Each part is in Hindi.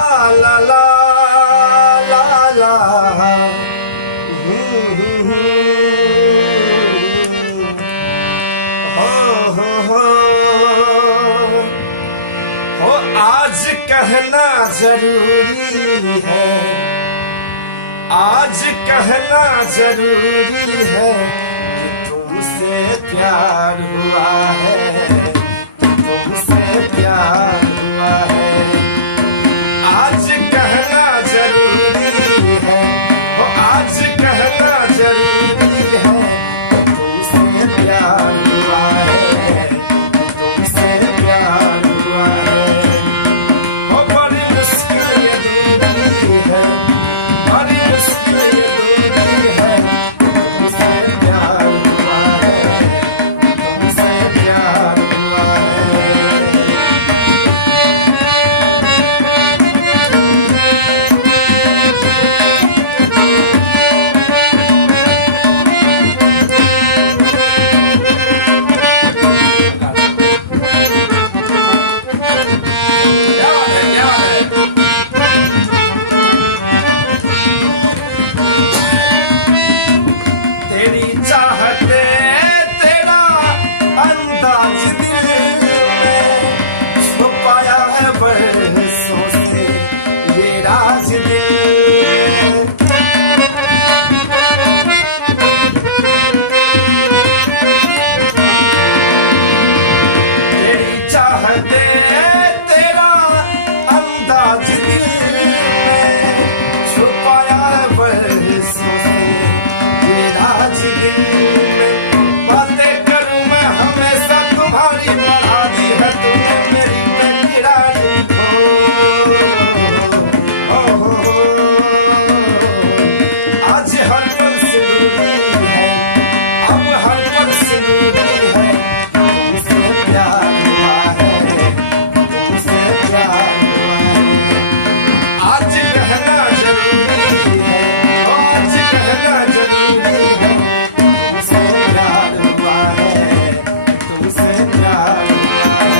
la la la la हो आज कहना जरूरी है, आज कहना जरूरी है कि तुमसे प्यार हुआ है, तुमसे प्यार हुआ है। आज कहना जरूरी है, वो आज कहना जरूरी है कि तुमसे प्यार हुआ है, तुमसे प्यार हुआ है। वो बड़ी मुश्किल ये दूरी है, बड़ी मुश्किल ये दूरी है, तुमसे प्यार हुआ है, तुमसे प्यार हुआ है। तेरी चाहते तेरा अंदाज दिल में छुपाया है बरसों से ये राज दिल। तेरी चाहते तेरा अंदाज दिल में छुपाया है बरसों से ये राज दिल में। बातें करूं मैं हमेशा तुम्हारी, बढ़ा दी है तुमने मेरी बेकरारी हो। आज हर पल जरूरी है, अब हर पल जरूरी है, तुमसे प्यार हुआ है, तुमसे प्यार हुआ है। आज कहना जरूरी है, आज कहना जरूरी है, तुमसे प्यार हुआ है, तुमसे प्यार हुआ है।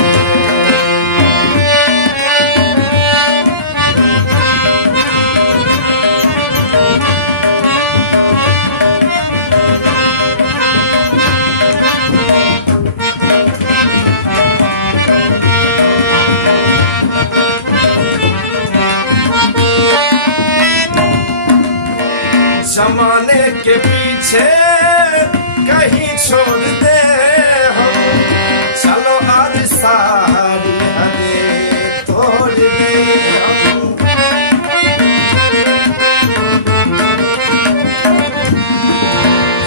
जमाने के पीछे कहीं छोड़ दे हम, चलो आज सारी हदें तोड़ दे हम।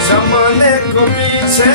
जमाने को पीछे